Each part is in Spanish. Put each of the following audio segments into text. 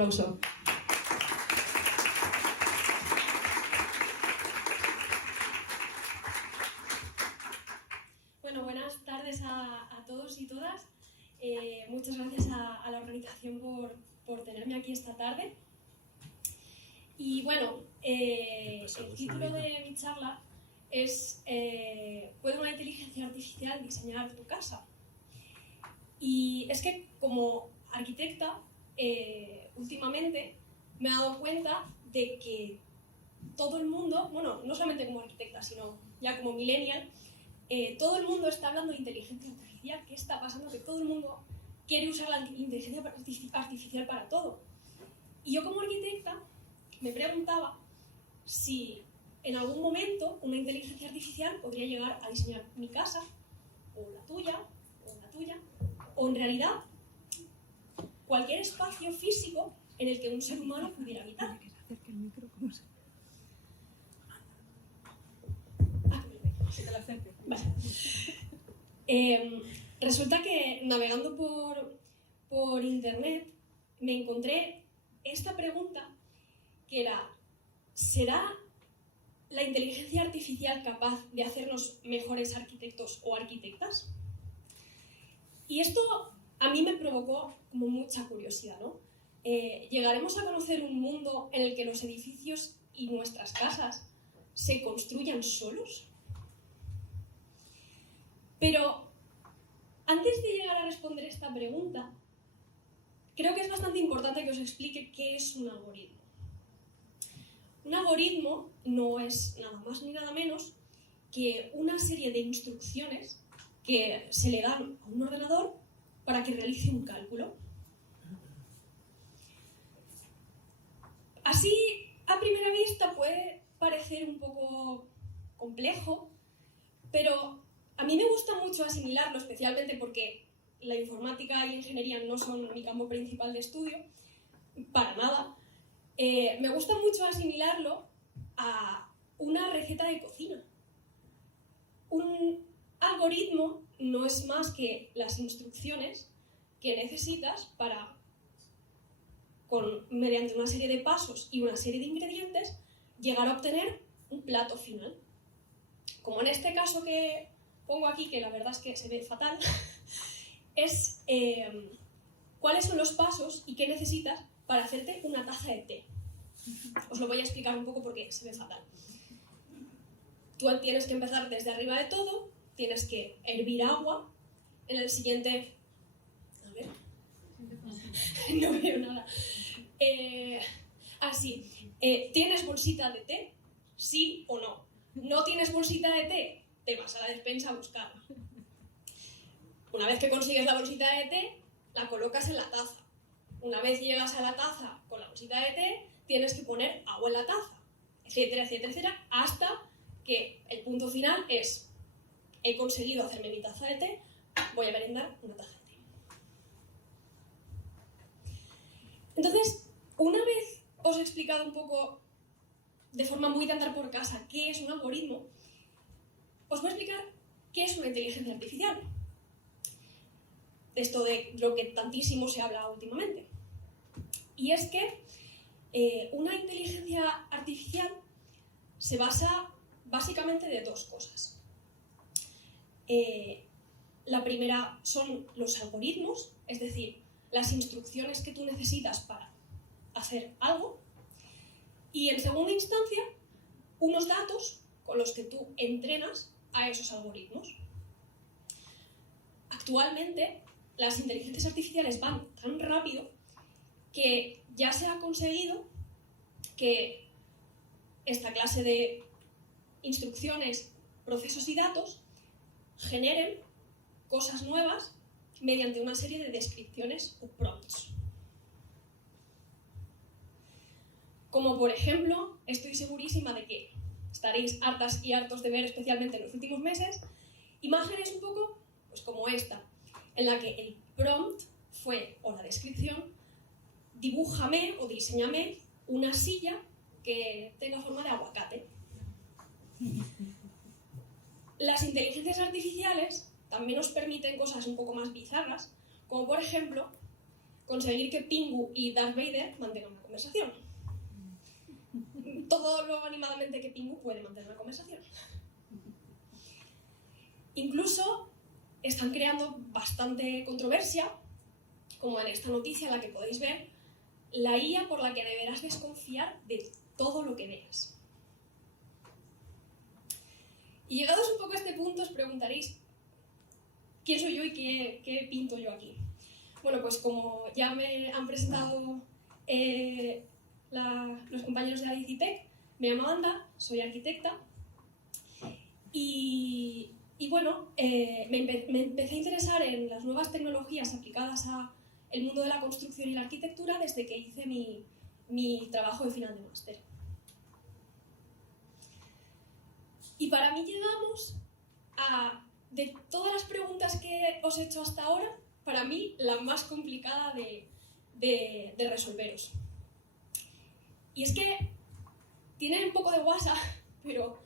aplauso. Bueno, buenas tardes a todos y todas. Muchas gracias a la organización por tenerme aquí esta tarde. Y bueno, el título de mi charla es ¿puede una inteligencia artificial diseñar tu casa? Y es que como arquitecta, últimamente me he dado cuenta de que todo el mundo, bueno, no solamente como arquitecta, sino ya como millennial, todo el mundo está hablando de inteligencia artificial. ¿Qué está pasando? Que todo el mundo quiere usar la inteligencia artificial para todo. Y yo como arquitecta me preguntaba si en algún momento una inteligencia artificial podría llegar a diseñar mi casa, o la tuya, o en realidad cualquier espacio físico en el que un ser humano pudiera habitar. Si te la acerques. Vale. Resulta que navegando por internet me encontré esta pregunta que era: ¿será la inteligencia artificial capaz de hacernos mejores arquitectos o arquitectas? Y esto a mí me provocó como mucha curiosidad, ¿no? ¿Llegaremos a conocer un mundo en el que los edificios y nuestras casas se construyan solos? Pero antes de llegar a responder esta pregunta, creo que es bastante importante que os explique qué es un algoritmo. Un algoritmo no es nada más ni nada menos que una serie de instrucciones que se le dan a un ordenador para que realice un cálculo. Así, a primera vista, puede parecer un poco complejo, pero a mí me gusta mucho asimilarlo, especialmente porque la informática y la ingeniería no son mi campo principal de estudio, para nada. Me gusta mucho asimilarlo a una receta de cocina. Un algoritmo no es más que las instrucciones que necesitas para, mediante una serie de pasos y una serie de ingredientes, llegar a obtener un plato final. Como en este caso que pongo aquí, que la verdad es que se ve fatal, es cuáles son los pasos y qué necesitas para hacerte una taza de té. Os lo voy a explicar un poco porque se ve fatal. Tú tienes que empezar desde arriba de todo, tienes que hervir agua. En el siguiente... A ver... No veo nada. Así. ¿Tienes bolsita de té? ¿Sí o no? ¿No tienes bolsita de té? Te vas a la despensa a buscarla. Una vez que consigues la bolsita de té, la colocas en la taza. Una vez llegas a la taza con la bolsita de té, tienes que poner agua en la taza, etcétera, etcétera, etcétera, hasta que el punto final es: he conseguido hacerme mi taza de té, voy a merendar una taza de té. Entonces, una vez os he explicado un poco, de forma muy de andar por casa, qué es un algoritmo, os voy a explicar qué es una inteligencia artificial. Esto de lo que tantísimo se habla últimamente. Y es que una inteligencia artificial se basa básicamente de dos cosas. La primera son los algoritmos, es decir, las instrucciones que tú necesitas para hacer algo. Y en segunda instancia, unos datos con los que tú entrenas a esos algoritmos. Actualmente, las inteligencias artificiales van tan rápido que ya se ha conseguido que esta clase de instrucciones, procesos y datos generen cosas nuevas mediante una serie de descripciones o prompts. Como por ejemplo, estoy segurísima de que estaréis hartas y hartos de ver, especialmente en los últimos meses, imágenes un poco pues como esta, en la que el prompt fue, o la descripción, dibújame o diseñame una silla que tenga forma de aguacate. Las inteligencias artificiales también nos permiten cosas un poco más bizarras, como por ejemplo conseguir que Pingu y Darth Vader mantengan una conversación. Todo lo animadamente que Pingu puede mantener una conversación. Incluso están creando bastante controversia, como en esta noticia en la que podéis ver, la IA por la que deberás desconfiar de todo lo que veas. Y llegados un poco a este punto os preguntaréis ¿quién soy yo y qué pinto yo aquí? Bueno, pues como ya me han presentado los compañeros de la DICITEC, me llamo Anda, soy arquitecta y bueno, me empecé a interesar en las nuevas tecnologías aplicadas al mundo de la construcción y la arquitectura desde que hice mi trabajo de final de máster. Y para mí llegamos a, de todas las preguntas que os he hecho hasta ahora, para mí la más complicada de resolveros. Y es que tiene un poco de guasa, pero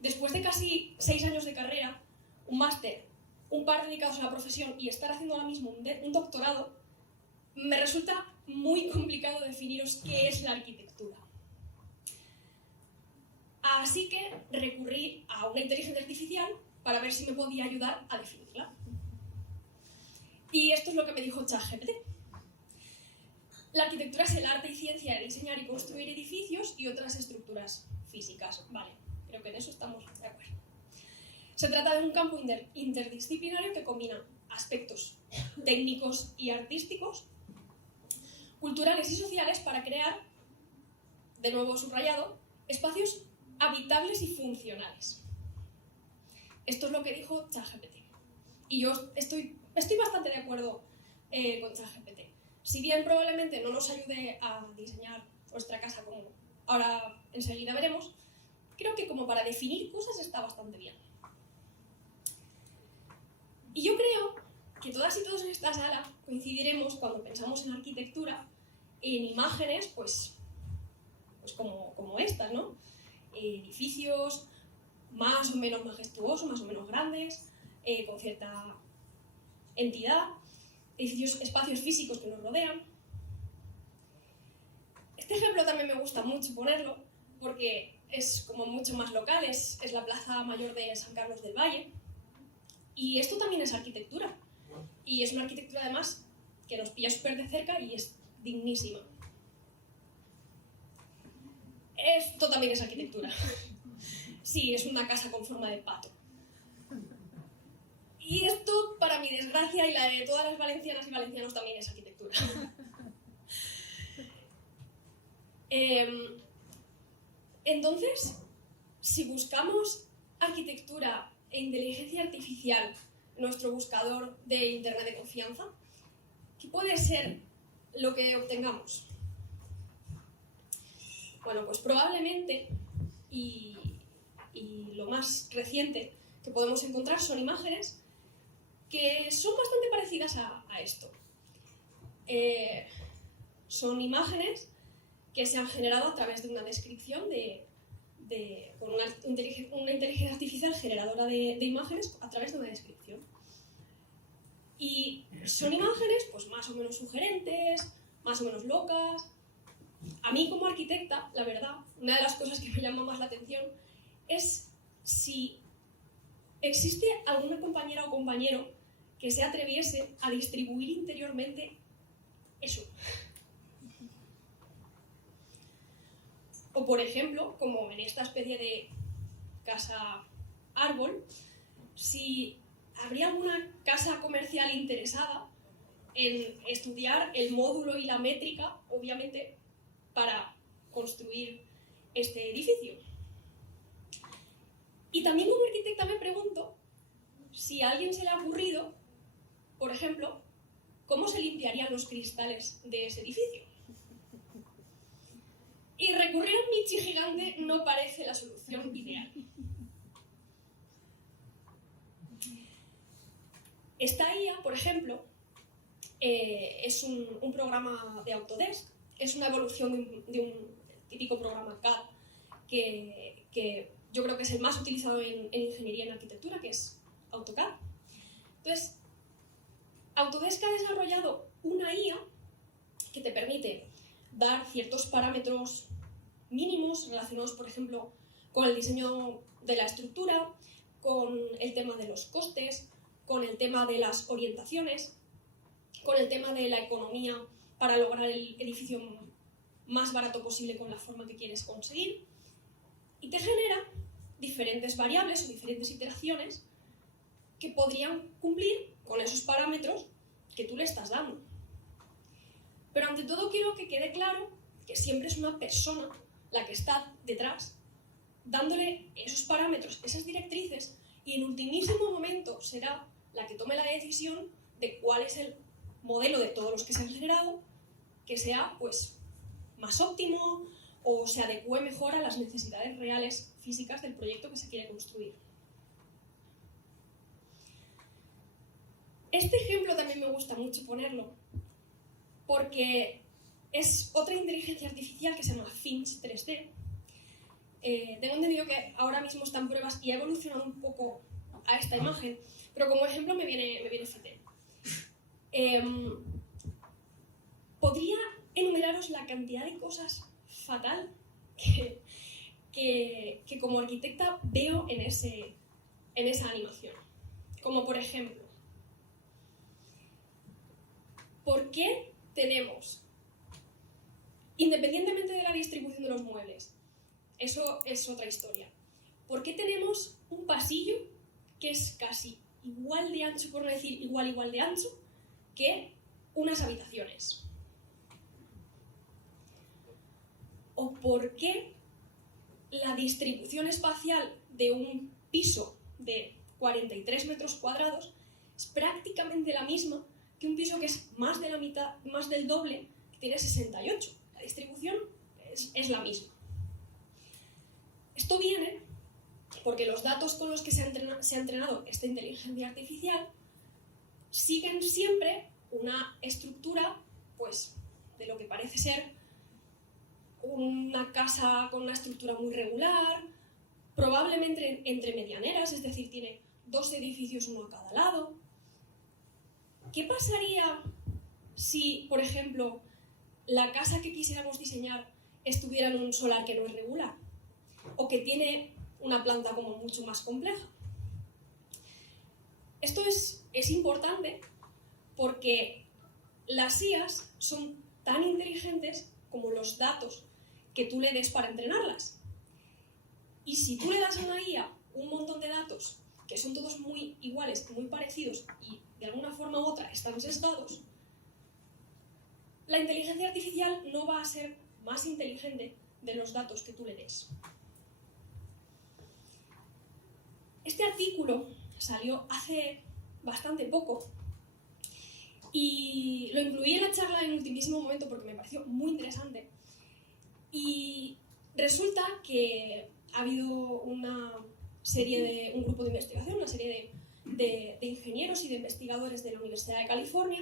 después de casi 6 años de carrera, un máster, un par dedicados a la profesión y estar haciendo ahora mismo un doctorado, me resulta muy complicado definiros qué es la arquitectura. Así que recurrí a una inteligencia artificial para ver si me podía ayudar a definirla. Y esto es lo que me dijo ChatGPT. La arquitectura es el arte y ciencia de diseñar y construir edificios y otras estructuras físicas. Vale, creo que en eso estamos de acuerdo. Se trata de un campo interdisciplinario que combina aspectos técnicos y artísticos, culturales y sociales para crear, de nuevo subrayado, espacios habitables y funcionales. Esto es lo que dijo ChatGPT. Y yo estoy bastante de acuerdo con ChatGPT. Si bien probablemente no nos ayude a diseñar nuestra casa como ahora enseguida veremos, creo que como para definir cosas está bastante bien. Y yo creo que todas y todos en esta sala coincidiremos cuando pensamos en arquitectura en imágenes pues como estas, ¿no? Edificios más o menos majestuosos, más o menos grandes, con cierta entidad, espacios físicos que nos rodean. Este ejemplo también me gusta mucho ponerlo porque es como mucho más local, es la Plaza Mayor de San Carlos del Valle. Y esto también es arquitectura. Y es una arquitectura además que nos pilla súper de cerca y es dignísima. Esto también es arquitectura. Sí, es una casa con forma de pato. Y esto, para mi desgracia y la de todas las valencianas y valencianos, también es arquitectura. Entonces, si buscamos arquitectura e inteligencia artificial en nuestro buscador de Internet de confianza, ¿qué puede ser lo que obtengamos? Bueno, pues probablemente, y lo más reciente que podemos encontrar son imágenes que son bastante parecidas a esto. Son imágenes que se han generado a través de una descripción con una inteligencia artificial generadora de imágenes a través de una descripción. Y son imágenes pues más o menos sugerentes, más o menos locas. A mí como arquitecta, la verdad, una de las cosas que me llama más la atención es si existe alguna compañera o compañero que se atreviese a distribuir interiormente eso. O por ejemplo, como en esta especie de casa árbol, si habría alguna casa comercial interesada en estudiar el módulo y la métrica, obviamente, para construir este edificio. Y también como arquitecta me pregunto si a alguien se le ha ocurrido, por ejemplo, cómo se limpiarían los cristales de ese edificio. Y recurrir a un Michi gigante no parece la solución ideal. Esta IA, por ejemplo, es un programa de Autodesk, es una evolución de un típico programa CAD que yo creo que es el más utilizado en ingeniería y en arquitectura, que es AutoCAD. Entonces, Autodesk ha desarrollado una IA que te permite dar ciertos parámetros mínimos relacionados, por ejemplo, con el diseño de la estructura, con el tema de los costes, con el tema de las orientaciones, con el tema de la economía para lograr el edificio más barato posible con la forma que quieres conseguir, y te genera diferentes variables o diferentes iteraciones que podrían cumplir con esos parámetros que tú le estás dando. Pero ante todo quiero que quede claro que siempre es una persona la que está detrás, dándole esos parámetros, esas directrices, y en ultimísimo momento será la que tome la decisión de cuál es el modelo de todos los que se han generado que sea pues más óptimo o se adecue mejor a las necesidades reales físicas del proyecto que se quiere construir. Este ejemplo también me gusta mucho ponerlo porque es otra inteligencia artificial que se llama Finch 3D. Tengo entendido que ahora mismo está en pruebas y ha evolucionado un poco a esta imagen, pero como ejemplo me viene FT. Podría enumeraros la cantidad de cosas fatal que como arquitecta veo en esa animación. Como por ejemplo, ¿por qué tenemos, independientemente de la distribución de los muebles, eso es otra historia, ¿por qué tenemos un pasillo que es casi igual de ancho, por no decir igual de ancho, que unas habitaciones? ¿O por qué la distribución espacial de un piso de 43 metros cuadrados es prácticamente la misma que un piso que es más de la mitad, más del doble, que tiene 68? La distribución es la misma. Esto viene porque los datos con los que se ha entrenado esta inteligencia artificial siguen siempre una estructura, pues, de lo que parece ser una casa con una estructura muy regular, probablemente entre medianeras, es decir, tiene 2 edificios uno a cada lado. ¿Qué pasaría si, por ejemplo, la casa que quisiéramos diseñar estuviera en un solar que no es regular o que tiene una planta como mucho más compleja? Esto es importante porque las IAs son tan inteligentes como los datos que tú le des para entrenarlas. Y si tú le das a una IA un montón de datos que son todos muy iguales, muy parecidos y de alguna forma u otra están sesgados, la inteligencia artificial no va a ser más inteligente de los datos que tú le des. Este artículo salió hace bastante poco y lo incluí en la charla en ultimísimo momento porque me pareció muy interesante. Y resulta que ha habido un grupo de investigación, una serie de ingenieros y de investigadores de la Universidad de California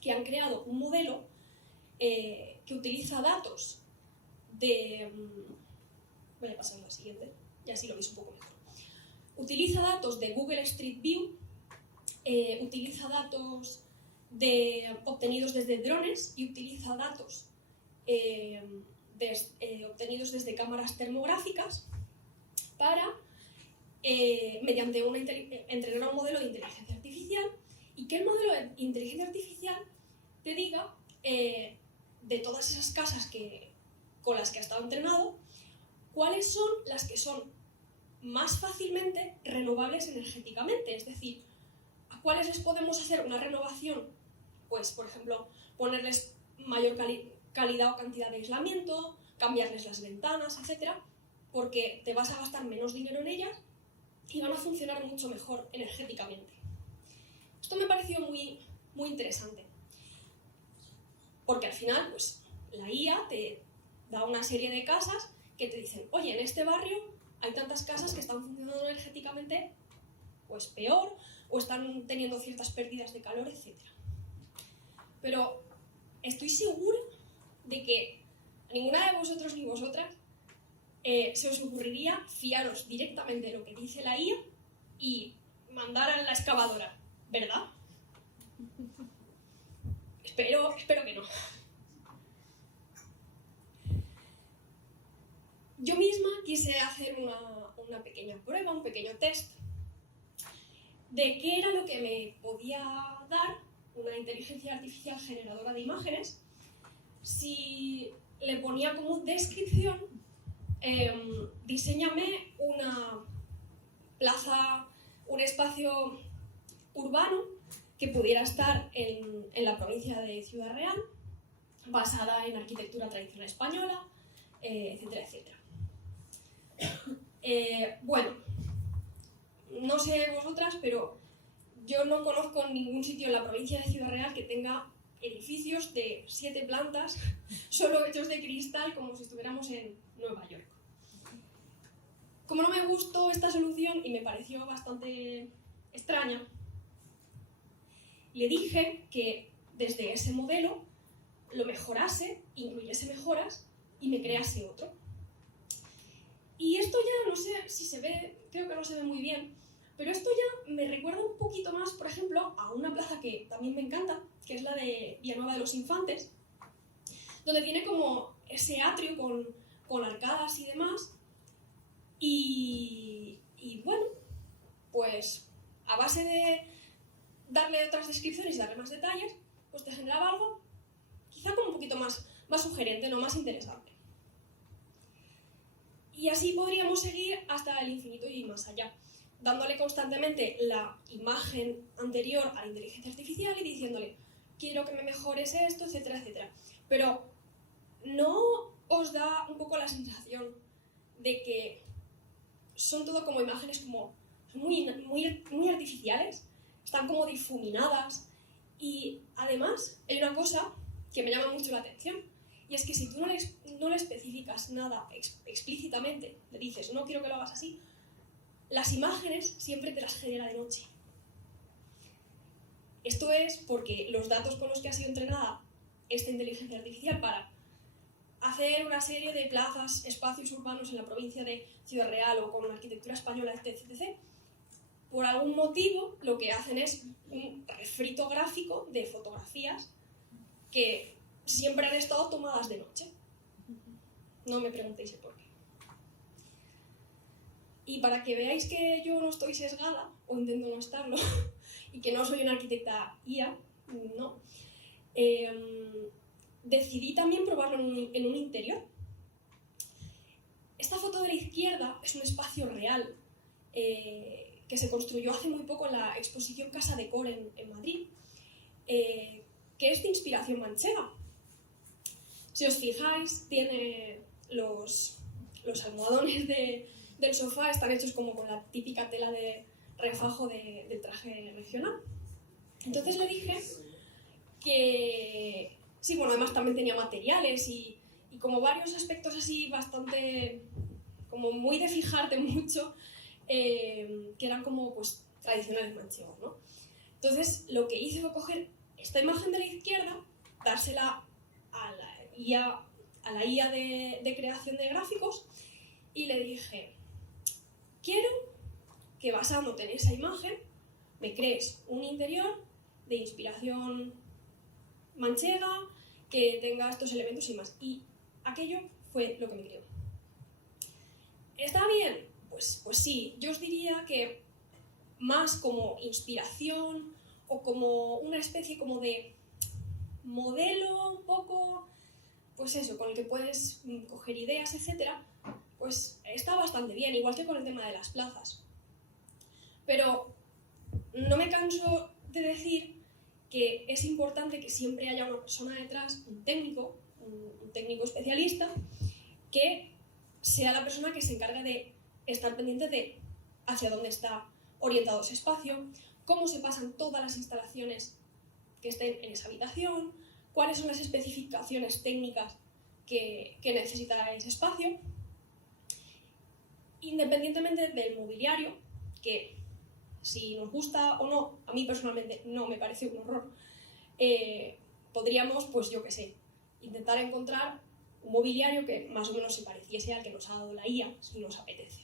que han creado un modelo que utiliza datos de... Voy a pasar a la siguiente, y así lo veis un poco mejor. Utiliza datos de Google Street View, utiliza datos obtenidos desde drones y utiliza datos obtenidos desde cámaras termográficas para, mediante entrenar un modelo de inteligencia artificial y que el modelo de inteligencia artificial te diga de todas esas casas con las que ha estado entrenado, cuáles son las que son más fácilmente renovables energéticamente, es decir, a cuáles les podemos hacer una renovación, pues por ejemplo, ponerles mayor calidad o cantidad de aislamiento, cambiarles las ventanas, etc., porque te vas a gastar menos dinero en ellas y van a funcionar mucho mejor energéticamente. Esto me pareció muy, muy interesante, porque al final, pues, la IA te da una serie de casas que te dicen, oye, en este barrio hay tantas casas que están funcionando energéticamente pues peor o están teniendo ciertas pérdidas de calor, etc. Pero estoy segura de que a ninguna de vosotros ni vosotras se os ocurriría fiaros directamente de lo que dice la IA y mandar a la excavadora, ¿verdad? Espero que no. yo misma quise hacer una pequeña prueba, un pequeño test de qué era lo que me podía dar una inteligencia artificial generadora de imágenes si le ponía como descripción diséñame una plaza, un espacio urbano que pudiera estar en la provincia de Ciudad Real, basada en arquitectura tradicional española, etcétera, etcétera. Bueno, no sé vosotras, pero yo no conozco ningún sitio en la provincia de Ciudad Real que tenga edificios de 7 plantas, solo hechos de cristal, como si estuviéramos en Nueva York. Como no me gustó esta solución y me pareció bastante extraña, le dije que desde ese modelo lo mejorase, incluyese mejoras y me crease otro. Y esto ya no sé si se ve, creo que no se ve muy bien, pero esto ya me recuerda un poquito más, por ejemplo, a una plaza que también me encanta, que es la de Villanueva de los Infantes, donde tiene como ese atrio con arcadas y demás. Y bueno, pues a base de darle otras descripciones y darle más detalles, pues te generaba algo quizá como un poquito más sugerente, no más interesante. Y así podríamos seguir hasta el infinito y más allá, dándole constantemente la imagen anterior a la inteligencia artificial y diciéndole, quiero que me mejores esto, etcétera, etcétera. Pero ¿no os da un poco la sensación de que son todo como imágenes como muy artificiales? Están como difuminadas. Y además hay una cosa que me llama mucho la atención, y es que si tú no le especificas nada explícitamente, le dices, no quiero que lo hagas así, las imágenes siempre te las genera de noche. Esto es porque los datos con los que ha sido entrenada esta inteligencia artificial para hacer una serie de plazas, espacios urbanos en la provincia de Ciudad Real o con arquitectura española, etc., por algún motivo lo que hacen es un refrito gráfico de fotografías que siempre han estado tomadas de noche. No me preguntéis el por qué. Y para que veáis que yo no estoy sesgada, o intento no estarlo, y que no soy una arquitecta IA, no, decidí también probarlo en un interior. Esta foto de la izquierda es un espacio real que se construyó hace muy poco en la exposición Casa Decor en Madrid, que es de inspiración manchega. Si os fijáis, tiene los almohadones del sofá están hechos como con la típica tela de refajo del traje regional. Entonces le dije que sí, bueno, además también tenía materiales y como varios aspectos así bastante, como muy de fijarte mucho, que eran como pues tradicionales manchegos, ¿no? Entonces lo que hice fue coger esta imagen de la izquierda, dársela a la IA de creación de gráficos y le dije, quiero que basándote en esa imagen me crees un interior de inspiración manchega, que tenga estos elementos y más. Y aquello fue lo que me creó. ¿Está bien? Pues sí, yo os diría que más como inspiración o como una especie como de modelo un poco, pues eso, con el que puedes coger ideas, etcétera, pues está bastante bien, igual que con el tema de las plazas. Pero no me canso de decir que es importante que siempre haya una persona detrás, un técnico especialista, que sea la persona que se encargue de estar pendiente de hacia dónde está orientado ese espacio, cómo se pasan todas las instalaciones que estén en esa habitación, cuáles son las especificaciones técnicas que necesita ese espacio, independientemente del mobiliario, que si nos gusta o no, a mí personalmente no me parece un horror, podríamos, pues yo qué sé, intentar encontrar un mobiliario que más o menos se pareciese al que nos ha dado la IA, si nos apetece.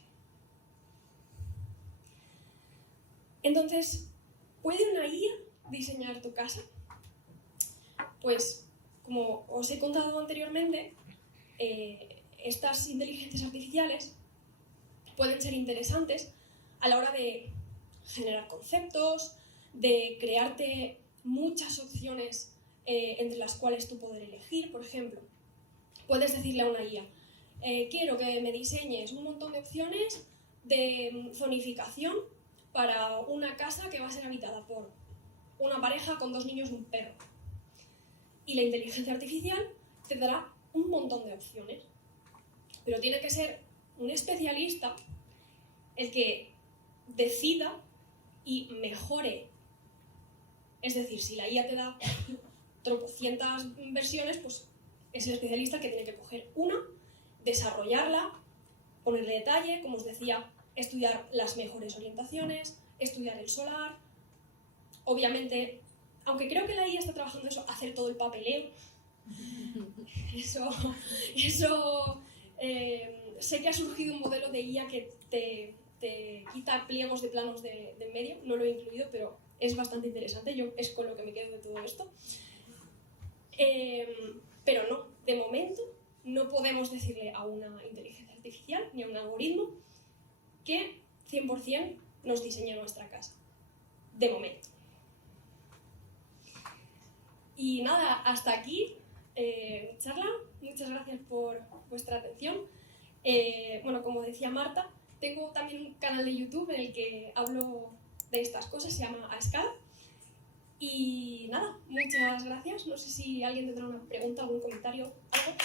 Entonces, ¿puede una IA diseñar tu casa? Pues, como os he contado anteriormente, estas inteligencias artificiales pueden ser interesantes a la hora de generar conceptos, de crearte muchas opciones entre las cuales tú poder elegir. Por ejemplo, puedes decirle a una IA, quiero que me diseñes un montón de opciones de zonificación para una casa que va a ser habitada por una pareja con 2 niños y un perro. Y la inteligencia artificial te dará un montón de opciones. Pero tiene que ser un especialista el que decida y mejore. Es decir, si la IA te da tropocientas versiones, pues es el especialista el que tiene que coger una, desarrollarla, ponerle detalle, como os decía, estudiar las mejores orientaciones, estudiar el solar. Obviamente, aunque creo que la IA está trabajando eso, hacer todo el papeleo. Sé que ha surgido un modelo de IA que te quita pliegos de planos de en medio, no lo he incluido, pero es bastante interesante, yo es con lo que me quedo de todo esto. Pero no, de momento no podemos decirle a una inteligencia artificial ni a un algoritmo que 100% nos diseñe nuestra casa, de momento. Y nada, hasta aquí mi charla. Muchas gracias por vuestra atención. Bueno, como decía Marta, tengo también un canal de YouTube en el que hablo de estas cosas, se llama A Escala. Y nada, muchas gracias. No sé si alguien tendrá una pregunta, algún comentario, algo.